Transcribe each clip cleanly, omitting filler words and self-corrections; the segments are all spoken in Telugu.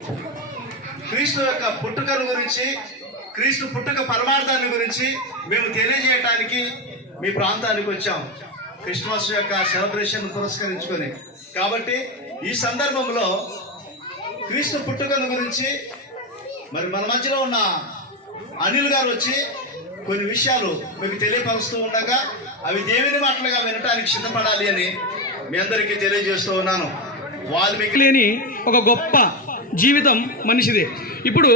క్రీస్తు యొక్క పుట్టుకను గురించి, క్రీస్తు పుట్టుక పరమార్థాన్ని గురించి మేము తెలియజేయటానికి మీ ప్రాంతానికి వచ్చాం, క్రిస్మస్ యొక్క సెలబ్రేషన్ పురస్కరించుకొని. కాబట్టి ఈ సందర్భంలో క్రీస్తు పుట్టుకను గురించి మరి మన మధ్యలో ఉన్న అనిల్ గారు వచ్చి కొన్ని విషయాలు మీకు తెలియపరుస్తూ ఉండగా అవి దేవుని మాటలుగా వినటానికి సిద్ధపడాలి అని మీ అందరికీ తెలియజేస్తూ ఉన్నాను. వాల్మీకి లేని ఒక గొప్ప జీవితం మనిషిదే. ఇప్పుడు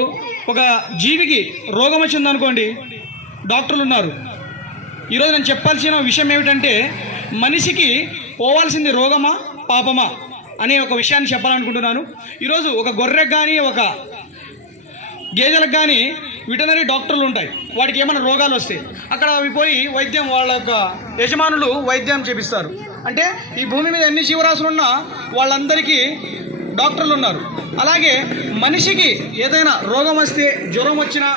ఒక జీవికి రోగం వచ్చిందనుకోండి, డాక్టర్లు ఉన్నారు. ఈరోజు నేను చెప్పాల్సిన విషయం ఏమిటంటే, మనిషికి పోవాల్సింది రోగమా పాపమా అనే ఒక విషయాన్ని చెప్పాలనుకుంటున్నాను. ఈరోజు ఒక గొర్రెకు కానీ ఒక గేదెలకు కానీ వెటనరీ డాక్టర్లు ఉంటాయి. వాటికి ఏమైనా రోగాలు వస్తాయి, అక్కడ అవి పోయి వైద్యం, వాళ్ళ యొక్క యజమానులు వైద్యం చేపిస్తారు. అంటే ఈ భూమి మీద ఎన్ని జీవరాశులు ఉన్నా వాళ్ళందరికీ డాక్టర్లు ఉన్నారు. అలాగే మనిషికి ఏదైనా రోగం వస్తే, జ్వరం వచ్చినా,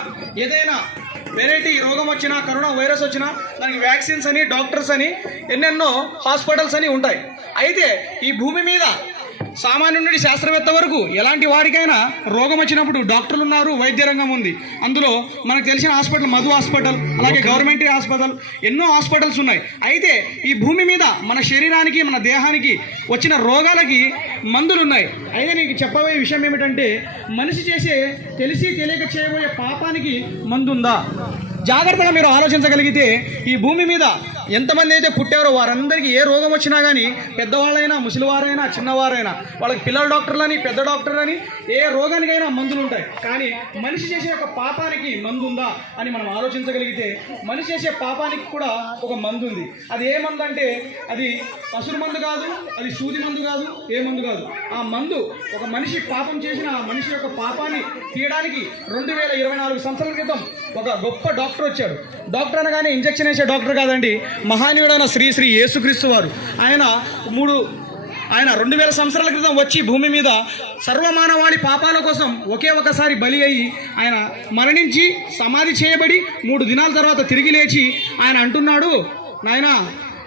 ఏదైనా వెరైటీ రోగం వచ్చినా, కరోనా వైరస్ వచ్చినా దానికి వ్యాక్సిన్స్ అని, డాక్టర్స్ అని, ఎన్నెన్నో హాస్పిటల్స్ అని ఉంటాయి. అయితే ఈ భూమి మీద సామాన్యుడి నుండి శాస్త్రవేత్త వరకు ఎలాంటి వారికైనా రోగం వచ్చినప్పుడు డాక్టర్లు ఉన్నారు, వైద్య రంగం ఉంది. అందులో మనకు తెలిసిన హాస్పిటల్ మధు హాస్పిటల్, అలాగే గవర్నమెంట్ హాస్పిటల్, ఎన్నో హాస్పిటల్స్ ఉన్నాయి. అయితే ఈ భూమి మీద మన శరీరానికి, మన దేహానికి వచ్చిన రోగాలకి మందులు ఉన్నాయి. అయితే నీకు చెప్పబోయే విషయం ఏమిటంటే, మనిషి చేసే తెలిసి తెలియక చేయబోయే పాపానికి మందు ఉందా? జాగ్రత్తగా మీరు ఆలోచించగలిగితే ఈ భూమి మీద ఎంతమంది అయితే పుట్టారో వారందరికీ ఏ రోగం వచ్చినా కానీ, పెద్దవాళ్ళైనా, ముసలివారైనా, చిన్నవారైనా, వాళ్ళకి పిల్లల డాక్టర్లని, పెద్ద డాక్టర్లని, ఏ రోగానికైనా మందులు ఉంటాయి. కానీ మనిషి చేసే ఒక పాపానికి మందు ఉందా అని మనం ఆలోచించగలిగితే, మనిషి చేసే పాపానికి కూడా ఒక మందు ఉంది. అది ఏ మందు అంటే, అది పసురు మందు కాదు, అది సూది మందు కాదు, ఏ మందు కాదు. ఆ మందు ఒక మనిషి పాపం చేసిన ఆ మనిషి యొక్క పాపాన్ని తీయడానికి 2024 సంవత్సరాల క్రితం ఒక గొప్ప డాక్టర్ వచ్చాడు. డాక్టర్ అనగానే ఇంజెక్షన్ వేసే డాక్టర్ కాదండి, మహానీయుడైన శ్రీ యేసుక్రీస్తు వారు. ఆయన 2000 సంవత్సరాల క్రితం వచ్చి భూమి మీద సర్వమానవాళి పాపాల కోసం ఒకే ఒకసారి బలి అయ్యి ఆయన మరణించి సమాధి చేయబడి 3 దినాల తర్వాత తిరిగి లేచి ఆయన అంటున్నాడు, నాయనా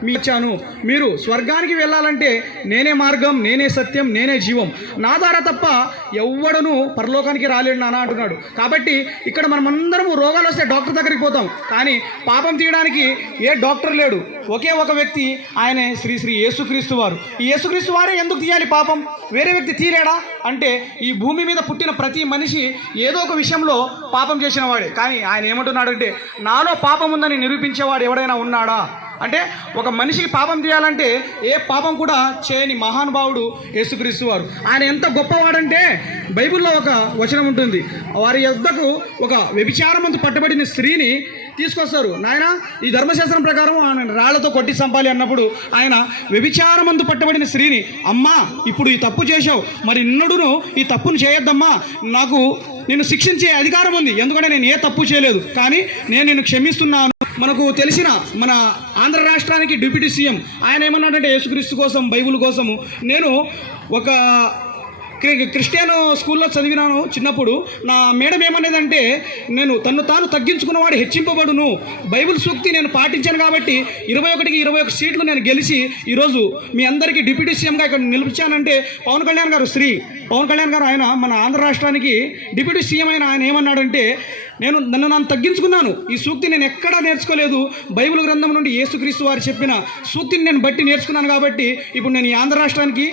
వచ్చాను, మీరు స్వర్గానికి వెళ్ళాలంటే నేనే మార్గం, నేనే సత్యం, నేనే జీవం, నా ద్వారా తప్ప ఎవ్వడను పరలోకానికి రాలేడు నాన్న అంటున్నాడు. కాబట్టి ఇక్కడ మనమందరము రోగాలు వస్తే డాక్టర్ దగ్గరికి పోతాం, కానీ పాపం తీయడానికి ఏ డాక్టర్ లేడు, ఒకే ఒక వ్యక్తి, ఆయనే శ్రీ యేసుక్రీస్తు వారు. ఈ యేసుక్రీస్తు వారే ఎందుకు తీయాలి పాపం? వేరే వ్యక్తి తీయలేడా అంటే, ఈ భూమి మీద పుట్టిన ప్రతి మనిషి ఏదో ఒక విషయంలో పాపం చేసిన వాడే. కానీ ఆయన ఏమంటున్నాడంటే, నాలో పాపం ఉందని నిరూపించేవాడు ఎవడైనా ఉన్నాడా అంటే, ఒక మనిషికి పాపం తీయాలంటే ఏ పాపం కూడా చేయని మహానుభావుడు యేసుక్రీస్తు వారు. ఆయన ఎంత గొప్పవాడంటే, బైబిల్లో ఒక వచనం ఉంటుంది, వారి యొద్దకు ఒక వ్యభిచారమందు పట్టబడిన స్త్రీని తీసుకొస్తారు. నాయన ఈ ధర్మశాస్త్రం ప్రకారం ఆయన రాళ్లతో కొట్టి చంపాలి అన్నప్పుడు, ఆయన వ్యభిచారమందు పట్టబడిన స్త్రీని, అమ్మా ఇప్పుడు ఈ తప్పు చేశావు, మరి నిన్నుడును ఈ తప్పును చేయొద్దమ్మా, నాకు నిన్ను శిక్షించే అధికారం ఉంది, ఎందుకంటే నేను ఏ తప్పు చేయలేదు, కానీ నేను నిన్ను క్షమిస్తున్నాను. మనకు తెలిసిన మన ఆంధ్ర రాష్ట్రానికి డిప్యూటీ సీఎం ఆయన ఏమన్నాడంటే, యేసుక్రీస్తు కోసం, బైబిల్ కోసము, నేను ఒక క్రిస్టియన్ స్కూల్లో చదివినాను చిన్నప్పుడు. నా మేడం ఏమనేదంటే, నేను తన్ను తాను తగ్గించుకున్నవాడు హెచ్చింపబడును, బైబిల్ సూక్తి నేను పాటించాను కాబట్టి 21కి 21 సీట్లు నేను గెలిచి ఈరోజు మీ అందరికీ డిప్యూటీ సీఎంగా ఇక్కడ నిలిపించానంటే, పవన్ కళ్యాణ్ గారు ఆయన మన ఆంధ్ర రాష్ట్రానికి డిప్యూటీ సీఎం అయిన ఆయన ఏమన్నాడంటే, నన్ను తగ్గించుకున్నాను, ఈ సూక్తి నేను ఎక్కడా నేర్చుకోలేదు, బైబిల్ గ్రంథం నుండి యేసుక్రీస్తు వారు చెప్పిన సూక్తిని నేను బట్టి నేర్చుకున్నాను, కాబట్టి ఇప్పుడు నేను ఈ ఆంధ్ర రాష్ట్రానికి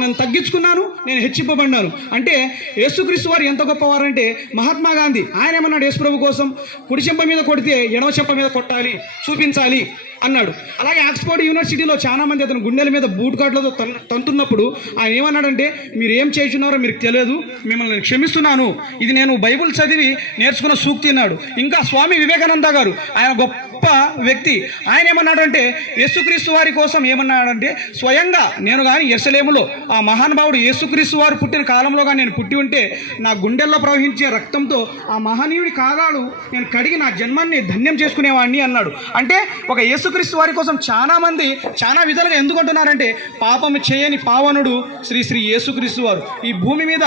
నన్ను తగ్గించుకున్నాను, నేను హెచ్చింపబడినాను. అంటే యేసుక్రీస్తు వారు ఎంత గొప్పవారంటే, మహాత్మా గాంధీ ఆయన ఏమన్నాడు, యేసు ప్రభు కోసం కుడి చెంప మీద కొడితే ఎడమ చెంప మీద కొట్టాలి, చూపించాలి అన్నాడు. అలాగే ఆక్స్ఫర్డ్ యూనివర్సిటీలో చాలామంది అతను గుండెల మీద బూట్ కాట్లతో తంతున్నప్పుడు ఆయన ఏమన్నాడంటే, మీరు ఏం చేస్తున్నారో మీకు తెలియదు, మిమ్మల్ని నేను క్షమిస్తున్నాను, ఇది నేను బైబిల్ చదివి నేర్చుకున్న సూక్తి అన్నాడు. ఇంకా స్వామి వివేకానంద గారు ఆయన గొప్ప వ్యక్తి, ఆయన ఏమన్నాడంటే, యేసుక్రీస్తు వారి కోసం ఏమన్నాడంటే, స్వయంగా నేను కానీ యెరూషలేములో ఆ మహానుభావుడు యేసుక్రీస్తు వారు పుట్టిన కాలంలో కానీ నేను పుట్టి ఉంటే నా గుండెల్లో ప్రవహించే రక్తంతో ఆ మహనీయుడి కాగాడు నేను కడిగి నా జన్మాన్ని ధన్యం చేసుకునేవాడిని అన్నాడు. అంటే ఒక యేసుక్రీస్తు వారి కోసం చాలామంది చాలా విధాలుగా ఎందుకు అంటున్నారంటే, పాపము చేయని పావనుడు శ్రీ యేసుక్రీస్తు వారు. ఈ భూమి మీద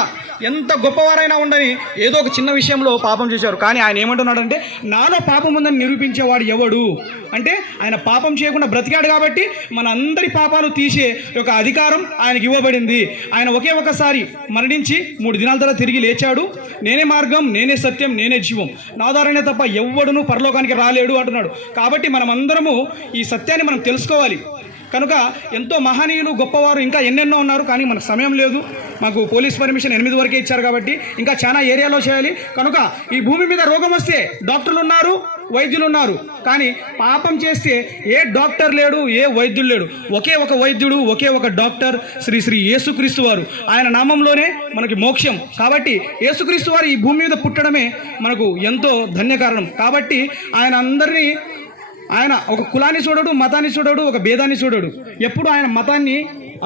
ఎంత గొప్పవారైనా ఉండని ఏదో ఒక చిన్న విషయంలో పాపం చేశారు. కానీ ఆయన ఏమంటున్నాడంటే నాలో పాపం ఉందని నిరూపించేవాడు ఎవడు అంటే ఆయన పాపం చేయకుండా బ్రతికాడు కాబట్టి మన అందరి పాపాలు తీసే ఒక అధికారం ఆయనకి ఇవ్వబడింది. ఆయన ఒకే ఒకసారి మరణించి 3 దినాల తర్వాత తిరిగి లేచాడు. నేనే మార్గం, నేనే సత్యం, నేనే జీవం, నా ద్వారానే తప్ప ఎవ్వడును పరలోకానికి రాలేడు అంటున్నాడు. కాబట్టి మనం అందరము ఈ సత్యాన్ని మనం తెలుసుకోవాలి. కనుక ఎంతో మహనీయులు గొప్పవారు ఇంకా ఎన్నెన్నో ఉన్నారు. కానీ మనకు సమయం లేదు. మాకు పోలీస్ పర్మిషన్ 8 వరకే ఇచ్చారు కాబట్టి ఇంకా చాలా ఏరియాలో చేయాలి. కనుక ఈ భూమి మీద రోగం వస్తే డాక్టర్లు ఉన్నారు, వైద్యులు ఉన్నారు. కానీ పాపం చేస్తే ఏ డాక్టర్ లేడు, ఏ వైద్యులు లేడు. ఒకే ఒక వైద్యుడు, ఒకే ఒక డాక్టర్, శ్రీ యేసుక్రీస్తు వారు. ఆయన నామంలోనే మనకి మోక్షం. కాబట్టి యేసుక్రీస్తు వారు ఈ భూమి మీద పుట్టడమే మనకు ఎంతో ధన్యకారణం. కాబట్టి ఆయన ఒక కులాన్ని చూడడు, మతాన్ని చూడడు, ఒక భేదాన్ని చూడడు. ఎప్పుడు ఆయన మతాన్ని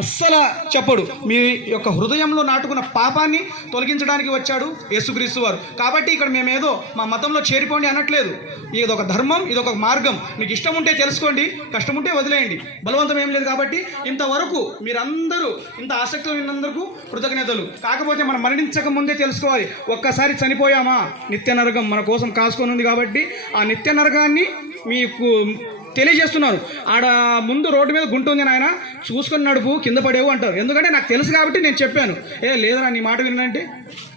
అస్సలు చెప్పడు. మీ యొక్క హృదయంలో నాటుకున్న పాపాన్ని తొలగించడానికి వచ్చాడు యేసుక్రీస్తు వారు. కాబట్టి ఇక్కడ మేమేదో మా మతంలో చేరిపోండి అనట్లేదు. ఇదొక ధర్మం, ఇదొక మార్గం. మీకు ఇష్టం ఉంటే తెలుసుకోండి, కష్టం ఉంటే వదిలేయండి, బలవంతం ఏం లేదు. కాబట్టి ఇంతవరకు మీరందరూ ఇంత ఆసక్తి ఉన్నందుకు కృతజ్ఞతలు. కాకపోతే మనం మరణించక ముందే తెలుసుకోవాలి, ఒక్కసారి చనిపోయామా నిత్య నరకం మన కోసం కాసుకొని ఉంది. కాబట్టి ఆ నిత్య నరకాన్ని మీకు తెలియజేస్తున్నాను. ఆడ ముందు రోడ్డు మీద గుంట ఉంది, ఆయన చూసుకొని నడుపు, కింద పడేవు అంటారు. ఎందుకంటే నాకు తెలుసు కాబట్టి నేను చెప్పాను. లేదరా నీ మాట వినంటే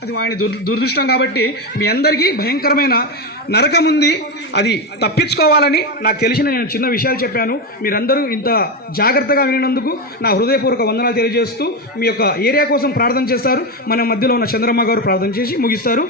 అది ఆయన దురదృష్టం. కాబట్టి మీ అందరికీ భయంకరమైన నరకం ఉంది, అది తప్పించుకోవాలని నాకు తెలిసిన నేను చిన్న విషయాలు చెప్పాను. మీరందరూ ఇంత జాగ్రత్తగా వినినందుకు నా హృదయపూర్వక వందనాలు తెలియజేస్తూ మీ యొక్క ఏరియా కోసం ప్రార్థన చేస్తారు. మన మధ్యలో ఉన్న చంద్రమ్మ గారు ప్రార్థన చేసి ముగిస్తారు.